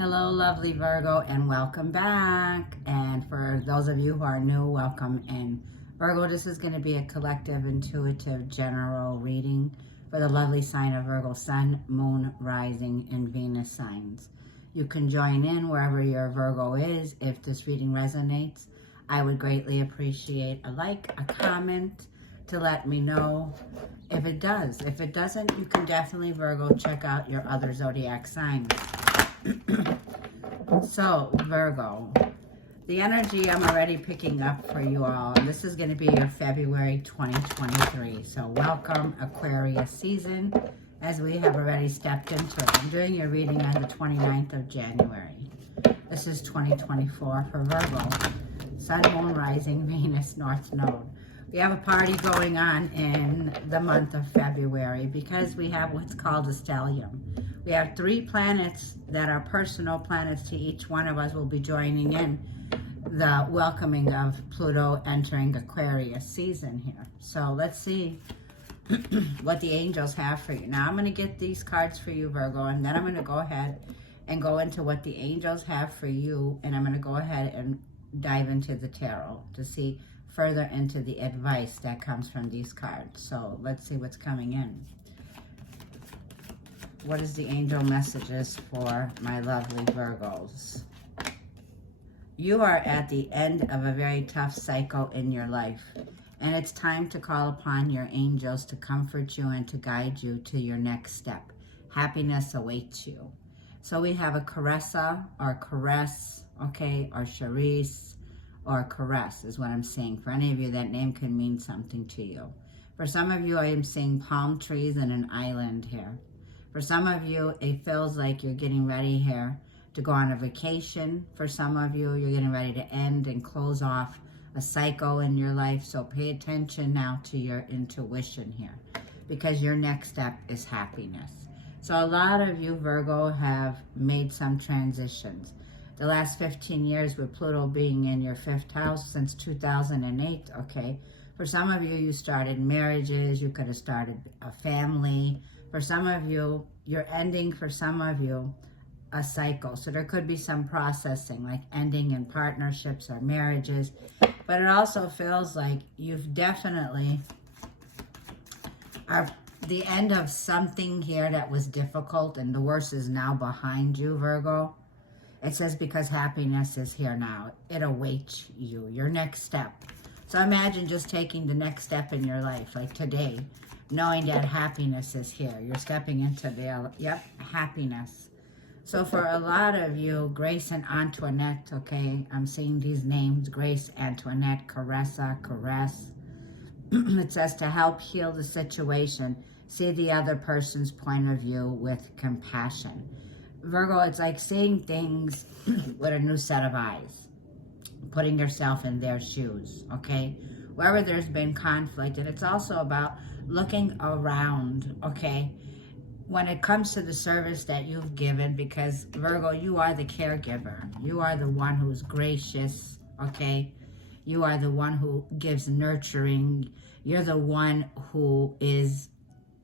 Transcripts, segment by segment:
Hello, lovely Virgo, and welcome back. And for those of you who are new, welcome in. Virgo, this is going to be a collective, intuitive, general reading for the lovely sign of Virgo, Sun, Moon, Rising, and Venus signs. You can join in wherever your Virgo is. If this reading resonates, I would greatly appreciate a like, a comment to let me know if it does. If it doesn't, you can definitely, Virgo, check out your other zodiac signs. So, Virgo, the energy I'm already picking up for you all, and this is going to be your February 2023. So, welcome Aquarius season, as we have already stepped into it. I'm doing your reading on the 29th of January. This is 2024 for Virgo. Sun, Moon, Rising, Venus, North Node. We have a party going on in the month of February because we have what's called a stellium. We have 3 planets that are personal planets to each one of us will be joining in the welcoming of Pluto entering Aquarius season here. So let's see what the angels have for you. Now I'm going to get these cards for you, Virgo, and then I'm going to go ahead and go into what the angels have for you, and I'm going to go ahead and dive into the tarot to see further into the advice that comes from these cards. So let's see what's coming in. What is the angel messages for my lovely Virgos? You are at the end of a very tough cycle in your life, and it's time to call upon your angels to comfort you and to guide you to your next step. Happiness awaits you. So we have a caressa or caress, okay, or Charisse or caress is what I'm seeing. For any of you, that name can mean something to you. For some of you, I am seeing palm trees and an island here. For some of you, it feels like you're getting ready here to go on a vacation. For some of you, you're getting ready to end and close off a cycle in your life. So pay attention now to your intuition here, because your next step is happiness. So a lot of you, Virgo, have made some transitions. The last 15 years with Pluto being in your 5th house since 2008, okay? For some of you, you started marriages. You could have started a family. For some of you, you're ending, for some of you, a cycle. So there could be some processing, like ending in partnerships or marriages. But it also feels like you've definitely are the end of something here that was difficult, and the worst is now behind you, Virgo. It says because happiness is here now. It awaits you, your next step. So imagine just taking the next step in your life, like today, knowing that happiness is here. You're stepping into the, happiness. So for a lot of you, Grace and Antoinette, okay, I'm seeing these names, Grace, Antoinette, Caressa, Caress. It says to help heal the situation, see the other person's point of view with compassion. Virgo, it's like seeing things with a new set of eyes, putting yourself in their shoes, okay? Wherever there's been conflict, and it's also about looking around, okay? When it comes to the service that you've given, because Virgo, you are the caregiver. You are the one who's gracious, okay? You are the one who gives nurturing. You're the one who is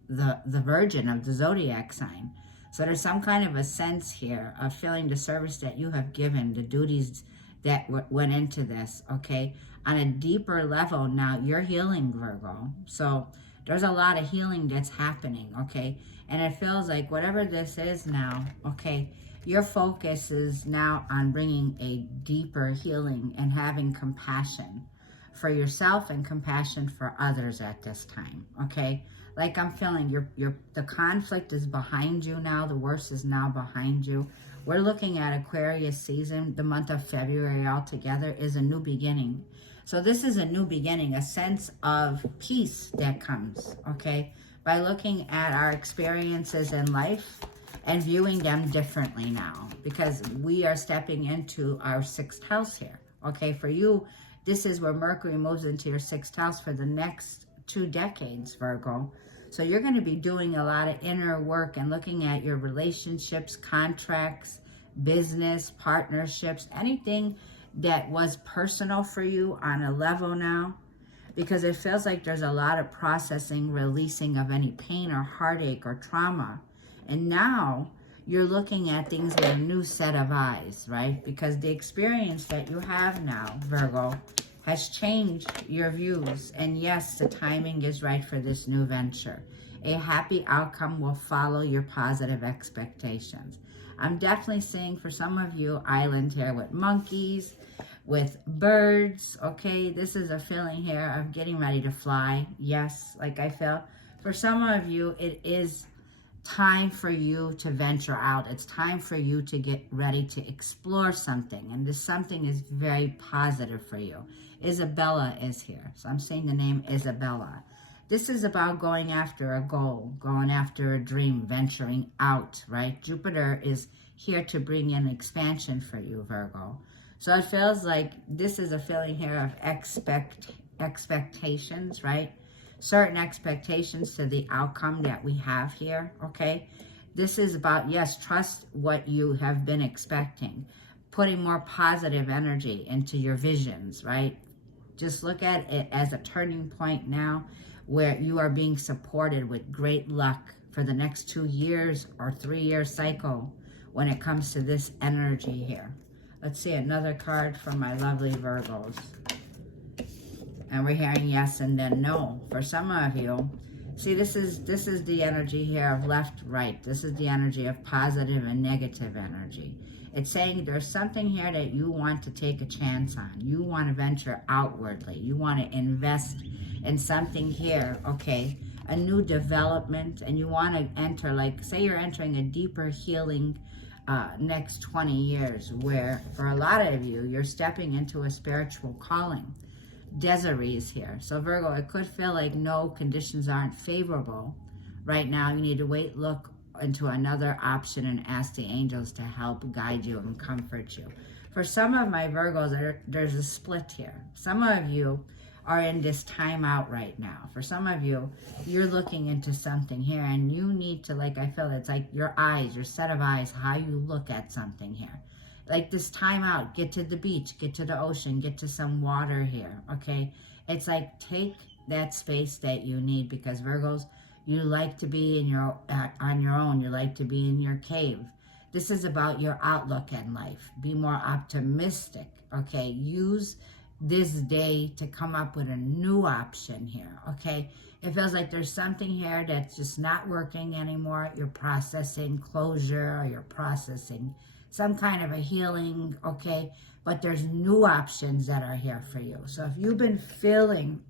the virgin of the zodiac sign. So there's some kind of a sense here of feeling the service that you have given, the duties that went into this, okay? On a deeper level now, you're healing, Virgo. So there's a lot of healing that's happening, okay? And it feels like whatever this is now, okay, your focus is now on bringing a deeper healing and having compassion for yourself and compassion for others at this time, okay? Like I'm feeling the conflict is behind you now. The worst is now behind you. We're looking at Aquarius season. The month of February altogether is a new beginning. So this is a new beginning, a sense of peace that comes, okay, by looking at our experiences in life and viewing them differently now, because we are stepping into our 6th house here, okay? For you, this is where Mercury moves into your 6th house for the next 2 decades, Virgo. So you're going to be doing a lot of inner work and looking at your relationships, contracts, business, partnerships, anything that was personal for you on a level now, because it feels like there's a lot of processing, releasing of any pain or heartache or trauma. And now you're looking at things with a new set of eyes, right? Because the experience that you have now, Virgo, has changed your views. And yes, the timing is right for this new venture. A happy outcome will follow your positive expectations. I'm definitely seeing for some of you island here with monkeys, with birds, okay? This is a feeling here of getting ready to fly. Yes, like I feel. For some of you, it is time for you to venture out. It's time for you to get ready to explore something. And this something is very positive for you. Isabella is here. So I'm saying the name Isabella. This is about going after a goal, going after a dream, venturing out, right? Jupiter is here to bring in expansion for you, Virgo. So it feels like this is a feeling here of expectations, right? Certain expectations to the outcome that we have here, okay? This is about, yes, trust what you have been expecting. Putting more positive energy into your visions, right? Just look at it as a turning point now where you are being supported with great luck for the next 2 years or 3-year cycle when it comes to this energy here. Let's see another card for my lovely Virgos. And we're hearing yes and then no. For some of you, see, this is the energy here of left, right. This is the energy of positive and negative energy. It's saying there's something here that you want to take a chance on. You want to venture outwardly. You want to invest in something here, okay? A new development, and you want to enter, like, say you're entering a deeper healing next 20 years, where for a lot of you, you're stepping into a spiritual calling. Desiree is here. So Virgo, it could feel like no, conditions aren't favorable right now. You need to wait, look into another option and ask the angels to help guide you and comfort you. For some of my Virgos, there's a split here. Some of you are in this timeout right now. For some of you, you're looking into something here and you need to, like, I feel it's like your eyes, your set of eyes, how you look at something here. Like this time out, get to the beach, get to the ocean, get to some water here, okay? It's like take that space that you need, because Virgos, you like to be in your on your own. You like to be in your cave. This is about your outlook in life. Be more optimistic, okay? Use this day to come up with a new option here, okay? It feels like there's something here that's just not working anymore. You're processing closure, or you're processing some kind of a healing, okay? But there's new options that are here for you. So if you've been feeling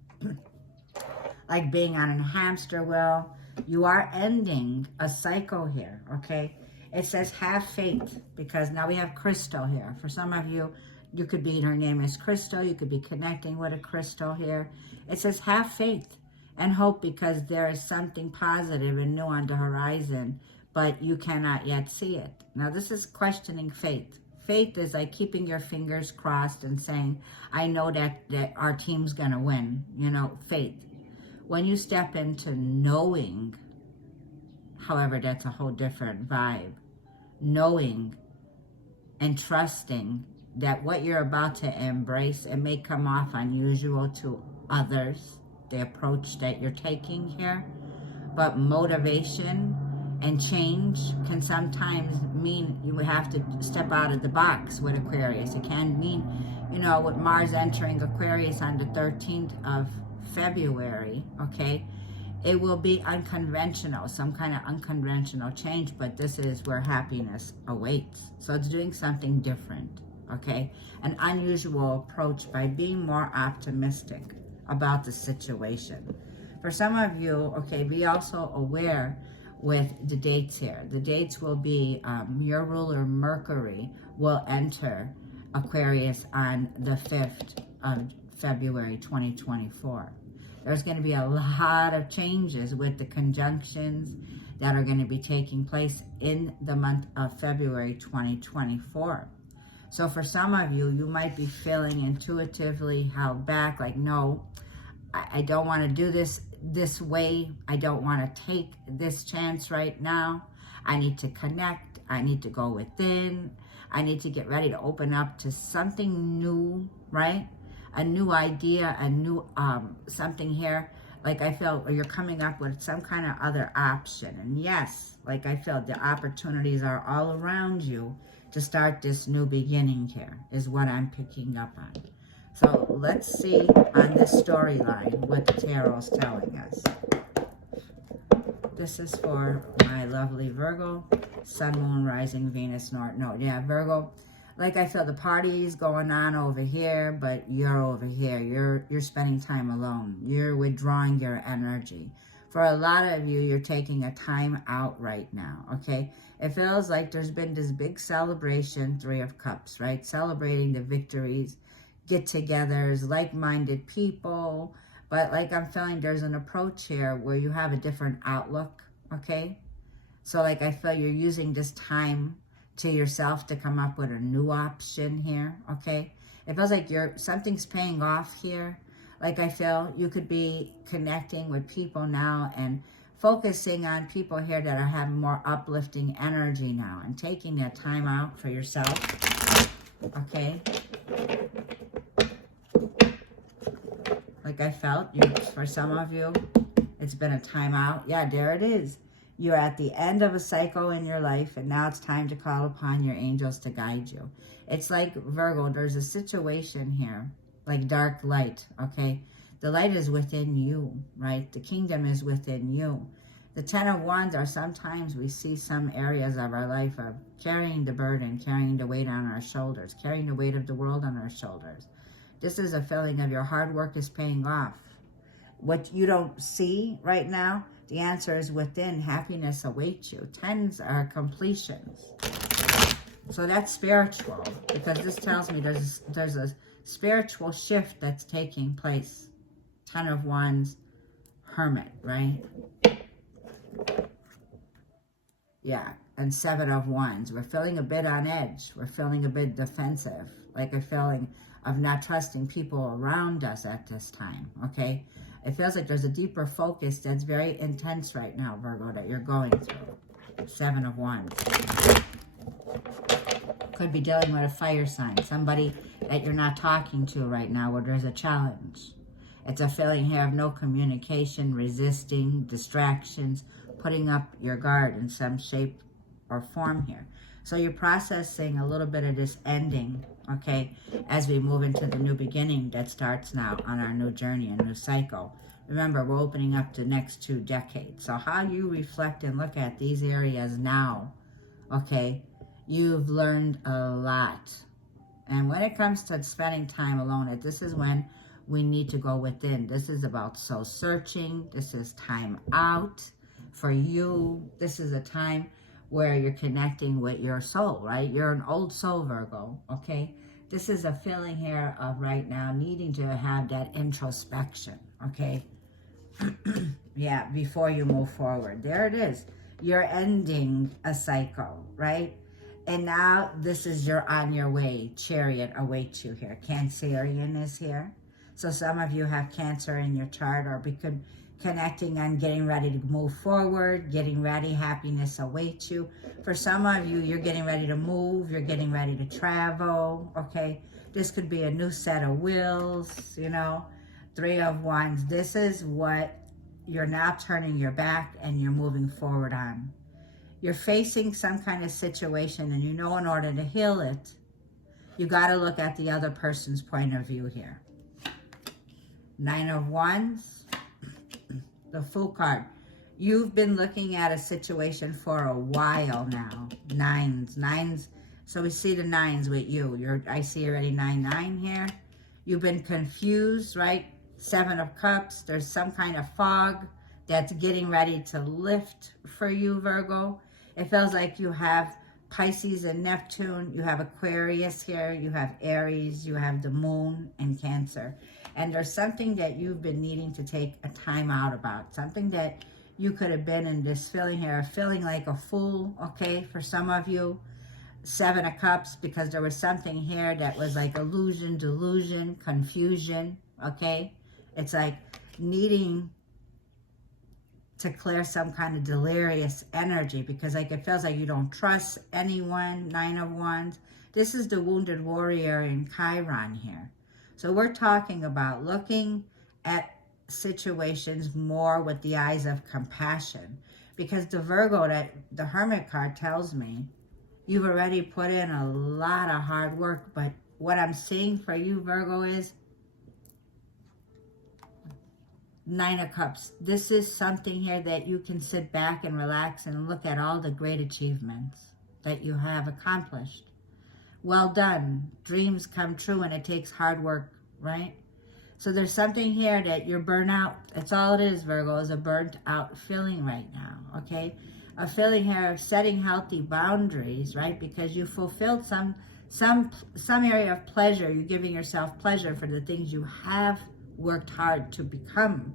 like being on a hamster wheel, you are ending a cycle here, okay? It says have faith, because now we have Crystal here. For some of you, you could be, her name is Crystal. You could be connecting with a crystal here. It says have faith and hope, because there is something positive and new on the horizon, but you cannot yet see it. Now, this is questioning faith. Faith is like keeping your fingers crossed and saying, I know that our team's going to win. You know, faith. When you step into knowing, however, that's a whole different vibe. Knowing and trusting that what you're about to embrace, it may come off unusual to others, the approach that you're taking here, but motivation and change can sometimes mean you have to step out of the box with Aquarius. It can mean, you know, with Mars entering Aquarius on the 13th of February, okay, it will be unconventional, some kind of unconventional change, but this is where happiness awaits. So it's doing something different, okay? An unusual approach by being more optimistic about the situation. For some of you, okay, be also aware with the dates here. The dates will be your ruler Mercury will enter Aquarius on the 5th of February 2024. There's going to be a lot of changes with the conjunctions that are going to be taking place in the month of February 2024. So for some of you, you might be feeling intuitively held back, like, no, I don't want to do this way. I don't want to take this chance right now. I need to connect. I need to go within. I need to get ready to open up to something new, right? A new idea, a new something here, Like I feel you're coming up with some kind of other option. And yes, like I feel the opportunities are all around you to start this new beginning here, is what I'm picking up on. So let's see on this storyline what the tarot's telling us. This is for my lovely Virgo, Sun, Moon, Rising, Venus, North Node. Yeah, Virgo, like I feel the party's going on over here, but you're over here. You're spending time alone. You're withdrawing your energy. For a lot of you, you're taking a time out right now, okay? It feels like there's been this big celebration, Three of Cups, right? Celebrating the victories, get-togethers, like-minded people. But like I'm feeling there's an approach here where you have a different outlook, okay? So like I feel you're using this time to yourself to come up with a new option here, okay? It feels like something's paying off here. Like I feel you could be connecting with people now and focusing on people here that are having more uplifting energy now and taking that time out for yourself, okay? Like I felt, for some of you, it's been a time out. Yeah, there it is. You're at the end of a cycle in your life, and now it's time to call upon your angels to guide you. It's like, Virgo, there's a situation here, like dark light, okay? The light is within you, right? The kingdom is within you. The Ten of Wands are sometimes we see some areas of our life of carrying the burden, carrying the weight on our shoulders, carrying the weight of the world on our shoulders. This is a feeling of your hard work is paying off. What you don't see right now, the answer is within. Happiness awaits you. Tens are completions. So that's spiritual, because this tells me there's a spiritual shift that's taking place. Ten of Wands, Hermit, right? Yeah, and Seven of Wands. We're feeling a bit on edge. We're feeling a bit defensive, like a feeling of not trusting people around us at this time, okay? It feels like there's a deeper focus that's very intense right now, Virgo, that you're going through. Seven of Wands. Could be dealing with a fire sign, somebody that you're not talking to right now where there's a challenge. It's a feeling here of no communication, resisting, distractions, putting up your guard in some shape or form here. So you're processing a little bit of this ending, okay, as we move into the new beginning that starts now on our new journey, a new cycle. Remember, we're opening up the next 2 decades. So how you reflect and look at these areas now, okay, you've learned a lot. And when it comes to spending time alone, this is when we need to go within. This is about soul searching. This is time out for you. This is a time where you're connecting with your soul, right? You're an old soul, Virgo, okay? This is a feeling here of right now needing to have that introspection, okay? Yeah, before you move forward. There it is. You're ending a cycle, right? And now this is you're on your way. Chariot awaits you here. Cancerian is here. So some of you have Cancer in your chart, or connecting on getting ready to move forward, getting ready, happiness awaits you. For some of you, you're getting ready to move, you're getting ready to travel, okay? This could be a new set of wills, you know. Three of Wands, this is what you're now turning your back and you're moving forward on. You're facing some kind of situation, and you know in order to heal it, you got to look at the other person's point of view here. Nine of Wands, the Fool card. You've been looking at a situation for a while now. Nines. So we see the nines with you. I see already 9 here. You've been confused, right? 7 of Cups. There's some kind of fog that's getting ready to lift for you, Virgo. It feels like you have Pisces and Neptune. You have Aquarius here. You have Aries. You have the Moon and Cancer. And there's something that you've been needing to take a time out about. Something that you could have been in this feeling here, feeling like a fool, okay, for some of you. 7 of Cups, because there was something here that was like illusion, delusion, confusion, okay? It's like needing to clear some kind of delirious energy, because like it feels like you don't trust anyone. 9 of Wands. This is the wounded warrior in Chiron here. So we're talking about looking at situations more with the eyes of compassion. Because the Virgo, that the Hermit card tells me, you've already put in a lot of hard work. But what I'm seeing for you, Virgo, is Nine of Cups. This is something here that you can sit back and relax and look at all the great achievements that you have accomplished. Well done. Dreams come true, and it takes hard work, right? So there's something here that you're burnt out. That's all it is, Virgo, is a burnt out feeling right now, okay? A feeling here of setting healthy boundaries, right? Because you fulfilled some area of pleasure. You're giving yourself pleasure for the things you have worked hard to become.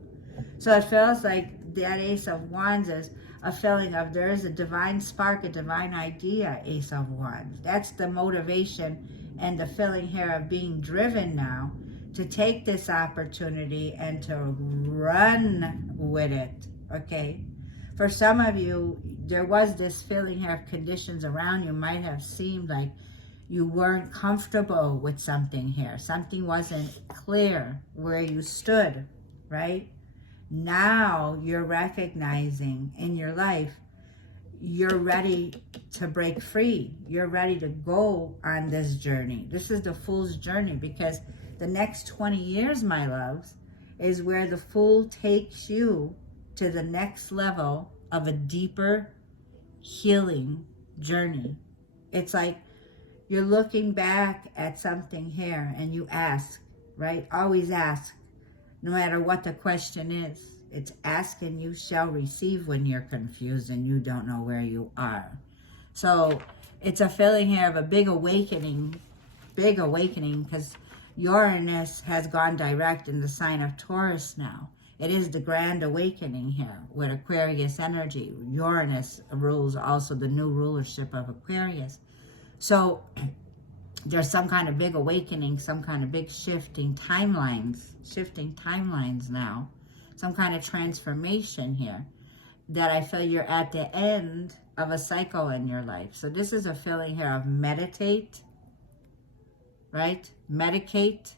So it feels like that Ace of Wands is a feeling of there is a divine spark, a divine idea, Ace of Wands. That's the motivation and the feeling here of being driven now to take this opportunity and to run with it, okay? For some of you, there was this feeling here of conditions around you might have seemed like you weren't comfortable with something here. Something wasn't clear where you stood, right? Now you're recognizing in your life, you're ready to break free. You're ready to go on this journey. This is the Fool's journey, because the next 20 years, my loves, is where the Fool takes you to the next level of a deeper healing journey. It's like you're looking back at something here and you ask, right? Always ask, no matter what the question is. It's ask and you shall receive when you're confused and you don't know where you are. So it's a feeling here of a big awakening, because Uranus has gone direct in the sign of Taurus now. It is the grand awakening here with Aquarius energy. Uranus rules also the new rulership of Aquarius. So there's some kind of big awakening, some kind of big shifting timelines now, some kind of transformation here that I feel you're at the end of a cycle in your life. So this is a feeling here of meditate, right? Medicate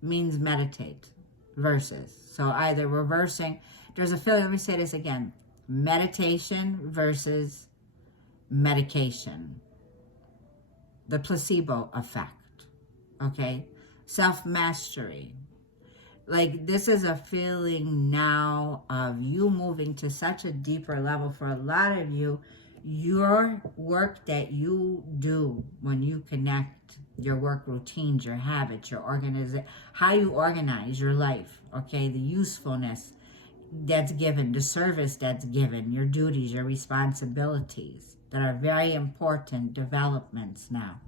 means meditate versus. So either reversing, there's a feeling, let me say this again, meditation versus medication. The placebo effect, okay? Self-mastery. Like, this is a feeling now of you moving to such a deeper level. For a lot of you, your work that you do when you connect your work routines, your habits, your organization, how you organize your life, okay? The usefulness that's given, the service that's given, your duties, your responsibilities that are very important developments now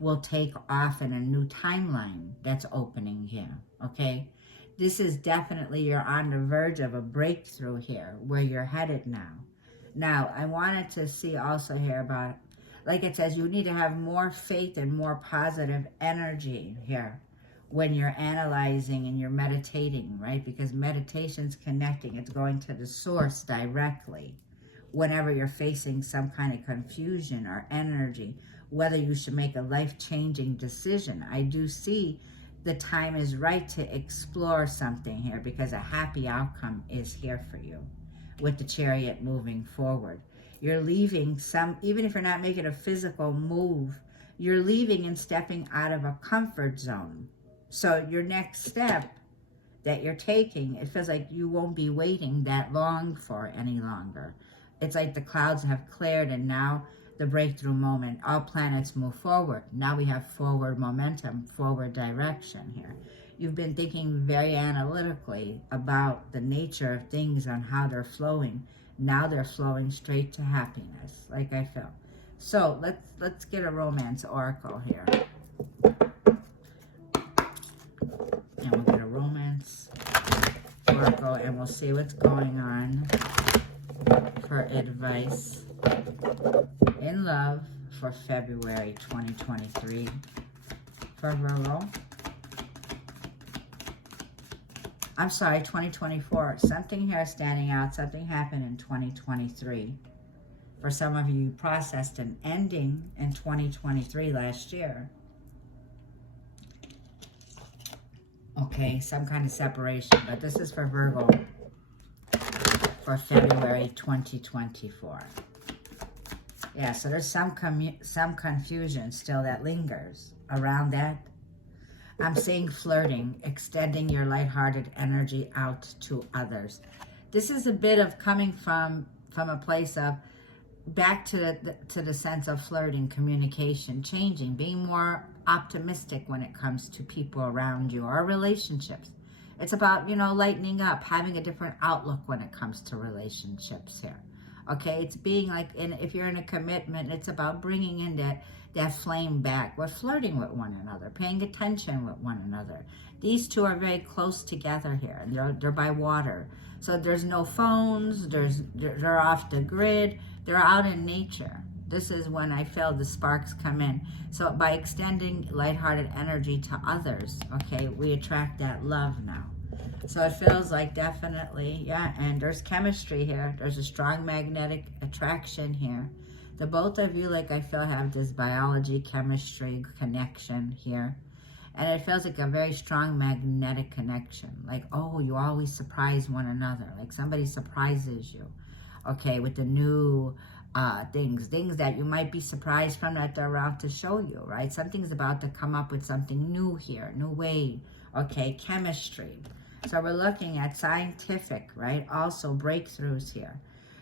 will take off in a new timeline that's opening here, okay? This is definitely, you're on the verge of a breakthrough here, where you're headed now. Now, I wanted to see also here about, like it says, you need to have more faith and more positive energy here when you're analyzing and you're meditating, right? Because meditation's connecting. It's going to the source directly whenever you're facing some kind of confusion or energy, whether you should make a life-changing decision. I do see the time is right to explore something here, because a happy outcome is here for you with the Chariot moving forward. You're leaving some, even if you're not making a physical move, you're leaving and stepping out of a comfort zone. So your next step that you're taking, it feels like you won't be waiting that long for any longer. It's like the clouds have cleared and now the breakthrough moment, all planets move forward. Now we have forward momentum, forward direction here. You've been thinking very analytically about the nature of things and how they're flowing. Now they're flowing straight to happiness, like I feel. So let's get a romance oracle here. And we'll get a romance oracle and we'll see what's going on for advice in love for February 2023 for Virgo. I'm sorry, 2024. Something here is standing out. Something happened in 2023. For some of you, you processed an ending in 2023 last year. Okay, some kind of separation. But this is for Virgo for February 2024. Yeah, so there's some confusion still that lingers around that. I'm seeing flirting, extending your lighthearted energy out to others. This is a bit of coming from a place of back to the sense of flirting, communication, changing, being more optimistic when it comes to people around you or relationships. It's about, you know, lightening up, having a different outlook when it comes to relationships here. Okay, it's being like, if you're in a commitment, it's about bringing in that flame back. We're flirting with one another, paying attention with one another. These two are very close together here, and they're by water. So there's no phones, they're off the grid, they're out in nature. This is when I feel the sparks come in. So by extending lighthearted energy to others, okay, we attract that love now. So it feels like definitely, yeah, and there's chemistry here. There's a strong magnetic attraction here. The both of you, like I feel, have this biology, chemistry connection here. And it feels like a very strong magnetic connection. Like, oh, you always surprise one another. Like somebody surprises you, okay, with the new things that you might be surprised from that they're around to show you, right? Something's about to come up with something new here, new way, okay, chemistry. So we're looking at scientific, right? Also breakthroughs here.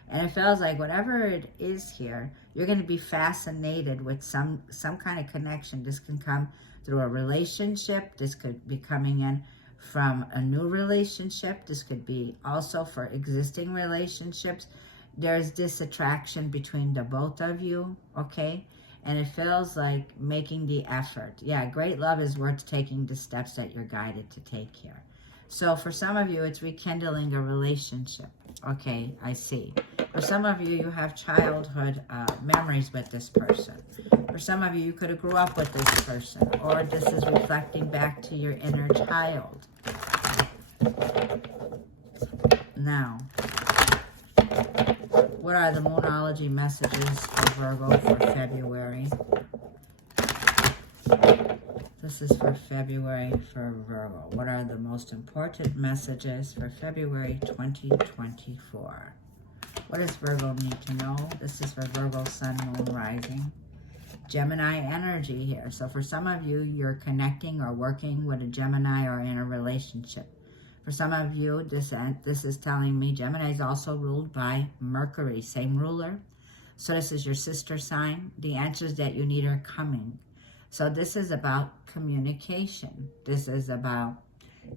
And it feels like whatever it is here, you're going to be fascinated with some kind of connection. This can come through a relationship. This could be coming in from a new relationship. This could be also for existing relationships. There's this attraction between the both of you, okay? And it feels like making the effort. Yeah, great love is worth taking the steps that you're guided to take here. So for some of you, it's rekindling a relationship. Okay, I see. For some of you, you have childhood memories with this person. For some of you, you could have grew up with this person, or this is reflecting back to your inner child. Now, what are the Moonology messages for Virgo for February? This is for February for Virgo. What are the most important messages for February 2024? What does Virgo need to know? This is for Virgo, Sun, Moon, Rising. Gemini energy here. So for some of you, you're connecting or working with a Gemini or in a relationship. For some of you, this is telling me Gemini is also ruled by Mercury, same ruler. So this is your sister sign. The answers that you need are coming. So this is about communication. This is about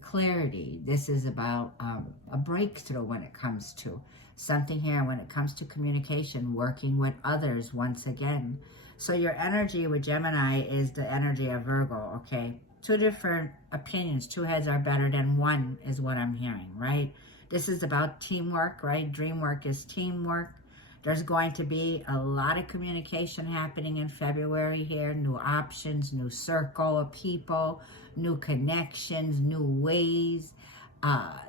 clarity. This is about a breakthrough when it comes to something here, when it comes to communication, working with others once again. So your energy with Gemini is the energy of Virgo, okay? Two different opinions. Two heads are better than one is what I'm hearing, right? This is about teamwork, right? Dream work is teamwork. There's going to be a lot of communication happening in February here. New options, new circle of people, new connections, new ways.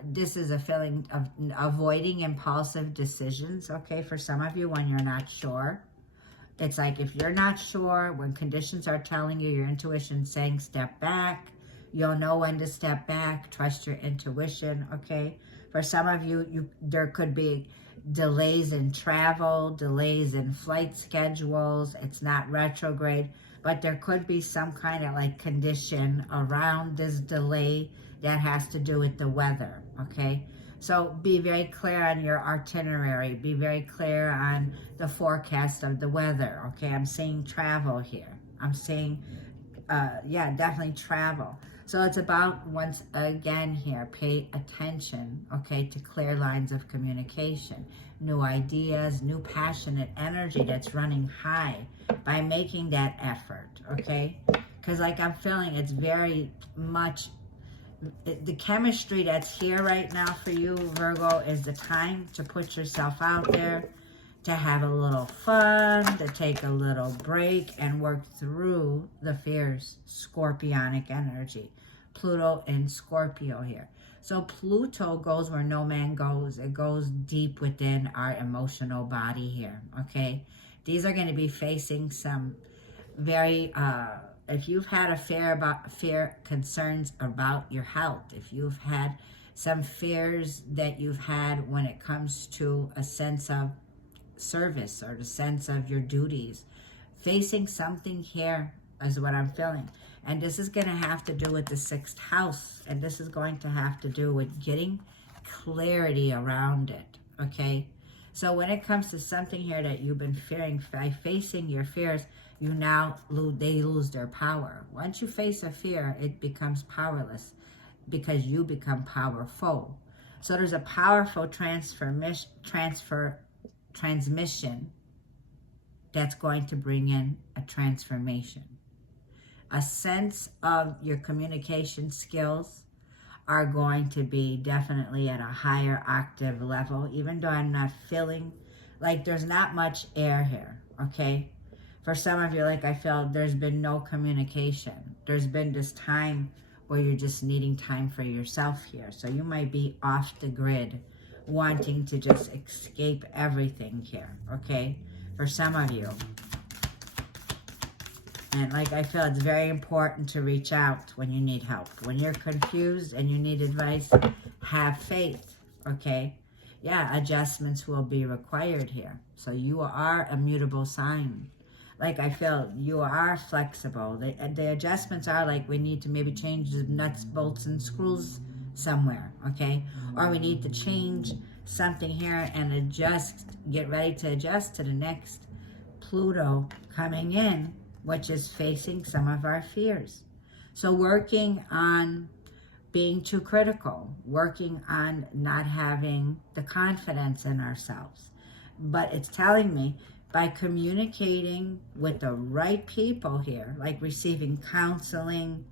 This is a feeling of avoiding impulsive decisions, okay? For some of you, when you're not sure. It's like if you're not sure, when conditions are telling you, your intuition saying step back, you'll know when to step back. Trust your intuition, okay? For some of you, there could be delays in travel, delays in flight schedules. It's not retrograde, but there could be some kind of like condition around this delay that has to do with the weather, okay? So be very clear on your itinerary. Be very clear on the forecast of the weather, okay? I'm seeing travel here. I'm seeing, yeah, definitely travel. So it's about, once again here, pay attention, okay, to clear lines of communication, new ideas, new passionate energy that's running high by making that effort, okay? Because like I'm feeling it's very much, the chemistry that's here right now for you, Virgo, is the time to put yourself out there, to have a little fun, to take a little break and work through the fierce scorpionic energy. Pluto in Scorpio here. So Pluto goes where no man goes. It goes deep within our emotional body here, okay? These are going to be facing some very if you've had a fear concerns about your health, if you've had some fears that you've had when it comes to a sense of service or the sense of your duties, facing something here is what I'm feeling. And this is going to have to do with the 6th house. And this is going to have to do with getting clarity around it. Okay? So when it comes to something here that you've been fearing, by facing your fears, they lose their power. Once you face a fear, it becomes powerless because you become powerful. So there's a powerful transmission that's going to bring in a transformation. A sense of your communication skills are going to be definitely at a higher octave level, even though I'm not feeling like there's not much air here, okay? For some of you, like I feel there's been no communication. There's been this time where you're just needing time for yourself here. So you might be off the grid, wanting to just escape everything here, okay? For some of you. And like I feel it's very important to reach out when you need help. When you're confused and you need advice, have faith, okay? Yeah, adjustments will be required here. So you are a mutable sign. Like I feel you are flexible. The adjustments are like we need to maybe change the nuts, bolts, and screws somewhere, okay? Or we need to change something here and adjust, get ready to adjust to the next Pluto coming in, which is facing some of our fears. So working on being too critical, working on not having the confidence in ourselves. But it's telling me by communicating with the right people here, like receiving counseling,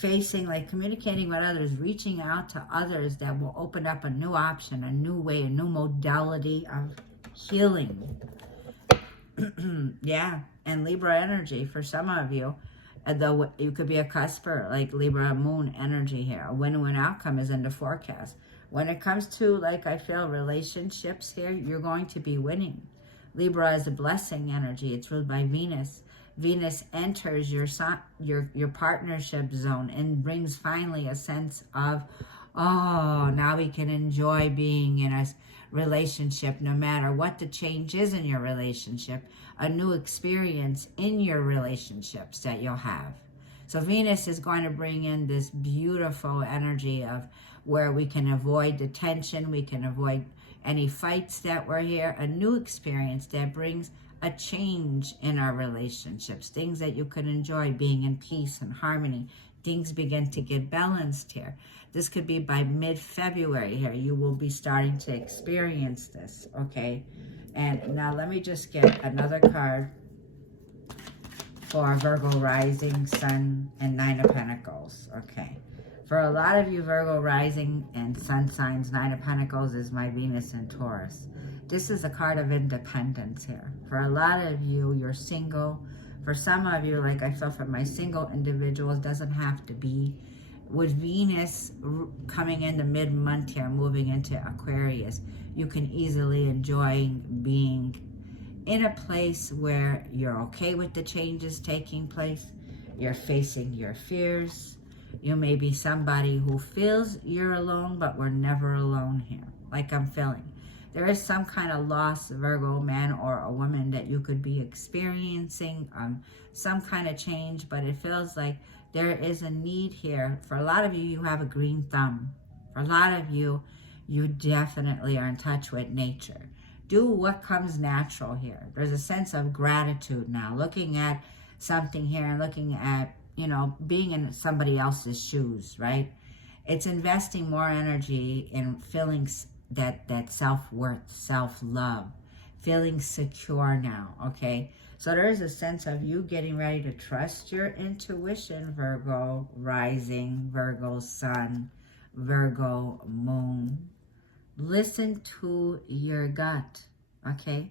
communicating with others, reaching out to others that will open up a new option, a new way, a new modality of healing. Yeah, and Libra energy for some of you, though you could be a cusper, like Libra moon energy here. A win-win outcome is in the forecast. When it comes to, like I feel, relationships here, you're going to be winning. Libra is a blessing energy. It's ruled by Venus. Venus enters your partnership zone and brings finally a sense of, oh, now we can enjoy being in a relationship no matter what the change is in your relationship, a new experience in your relationships that you'll have. So Venus is going to bring in this beautiful energy of where we can avoid the tension, we can avoid any fights that were here, a new experience that brings a change in our relationships, things that you could enjoy, being in peace and harmony. Things begin to get balanced here. This could be by mid-February here. You will be starting to experience this, okay? And now let me just get another card for Virgo rising, sun, and 9 of Pentacles, okay? For a lot of you, Virgo rising and sun signs, 9 of Pentacles is my Venus in Taurus. This is a card of independence here. For a lot of you, you're single. For some of you, like I feel for my single individuals, doesn't have to be. With Venus coming in the mid-month here, moving into Aquarius, you can easily enjoy being in a place where you're okay with the changes taking place. You're facing your fears. You may be somebody who feels you're alone, but we're never alone here, like I'm feeling. There is some kind of loss, Virgo man or a woman, that you could be experiencing, some kind of change, but it feels like there is a need here. For a lot of you, you have a green thumb. For a lot of you, you definitely are in touch with nature. Do what comes natural here. There's a sense of gratitude now, looking at something here and looking at, you know, being in somebody else's shoes, right? It's investing more energy in feeling that self-worth, self-love, feeling secure now, okay? So there's a sense of you getting ready to trust your intuition, Virgo rising, Virgo sun, Virgo moon. Listen to your gut, okay?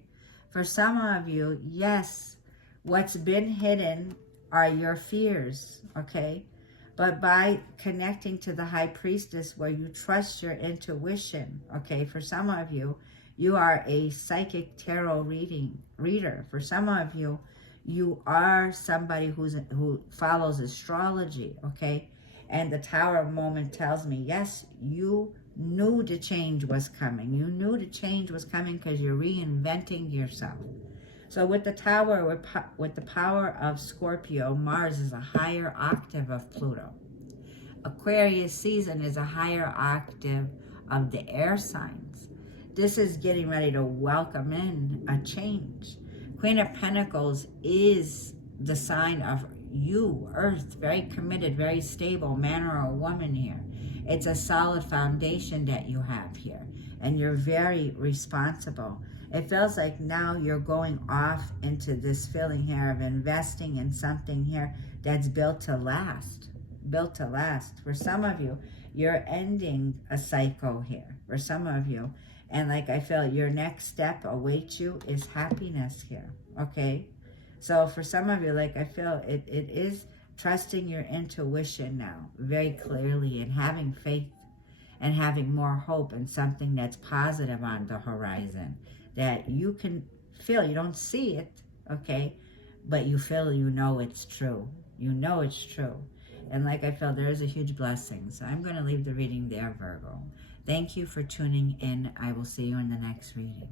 For some of you, yes, what's been hidden are your fears, okay? But by connecting to the High Priestess where you trust your intuition, okay? For some of you, you are a psychic tarot reader. For some of you, you are somebody who follows astrology, okay? And the Tower moment tells me, yes, you knew the change was coming. You knew the change was coming because you're reinventing yourself. So with the Tower, with the power of Scorpio, Mars is a higher octave of Pluto. Aquarius season is a higher octave of the air signs. This is getting ready to welcome in a change. Queen of Pentacles is the sign of you, Earth, very committed, very stable, man or a woman here. It's a solid foundation that you have here, and you're very responsible. It feels like now you're going off into this feeling here of investing in something here that's built to last. Built to last. For some of you, you're ending a cycle here. For some of you, and like I feel your next step awaits you is happiness here, okay? So for some of you, like I feel it is trusting your intuition now very clearly and having faith and having more hope in something that's positive on the horizon that you can feel. You don't see it, okay? But you feel, you know it's true. You know it's true. And like I feel, there is a huge blessing. So I'm going to leave the reading there, Virgo. Thank you for tuning in. I will see you in the next reading.